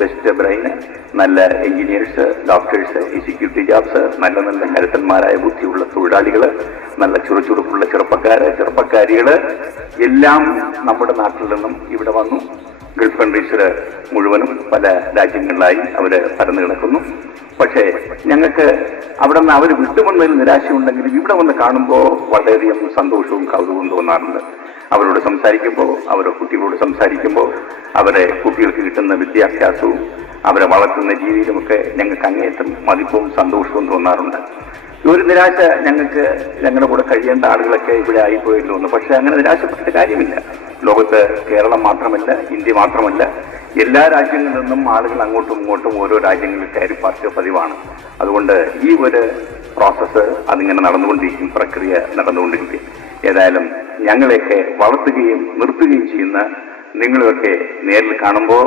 Best ബ്രെയിന്, നല്ല engineers, doctors, executive jobs, നല്ല നല്ല കരുത്തന്മാരായ ബുദ്ധിയുള്ള തൊഴിലാളികൾ, നല്ല ചുറുചുറുക്കുള്ള ചെറുപ്പക്കാരികൾ എല്ലാം നമ്മുടെ നാട്ടിൽ നിന്നും ഇവിടെ വന്നു. ഗൾഫ് കൺട്രീസിൽ മുഴുവനും പല രാജ്യങ്ങളിലായി അവർ പരന്നു കിടക്കുന്നു. പക്ഷേ ഞങ്ങൾക്ക് അവിടെ നിന്ന് അവർ വിട്ടുവന്നതിൽ നിരാശയുണ്ടെങ്കിലും ഇവിടെ വന്ന് കാണുമ്പോൾ വളരെയധികം സന്തോഷവും കൗതുകവും തോന്നാറുണ്ട്. അവരോട് സംസാരിക്കുമ്പോൾ, അവരുടെ കുട്ടികളോട് സംസാരിക്കുമ്പോൾ, അവരെ കുട്ടികൾക്ക് കിട്ടുന്ന വിദ്യാഭ്യാസവും അവരെ വളർത്തുന്ന രീതിയിലുമൊക്കെ ഞങ്ങൾക്ക് അങ്ങേയറ്റം മതിപ്പും സന്തോഷവും തോന്നാറുണ്ട്. ഒരു നിരാശ ഞങ്ങളുടെ കൂടെ കഴിയേണ്ട ആളുകളൊക്കെ ഇവിടെ ആയിപ്പോയല്ലോ എന്ന്. പക്ഷെ അങ്ങനെ നിരാശപ്പെട്ടിട്ട് കാര്യമില്ല. ലോകത്ത് കേരളം മാത്രമല്ല, ഇന്ത്യ മാത്രമല്ല, എല്ലാ രാജ്യങ്ങളിൽ നിന്നും ആളുകൾ അങ്ങോട്ടും ഇങ്ങോട്ടും ഓരോ രാജ്യങ്ങളിൽ കയറി പാർട്ടിയ പതിവാണ്. അതുകൊണ്ട് ഈ ഒരു പ്രോസസ്സ് അതിങ്ങനെ നടന്നുകൊണ്ടിരിക്കും, പ്രക്രിയ നടന്നുകൊണ്ടിരിക്കും. ഏതായാലും ഞങ്ങളെയൊക്കെ വളർത്തുകയും നിർത്തുകയും ചെയ്യുന്ന നിങ്ങളെയൊക്കെ നേരിൽ കാണുമ്പോൾ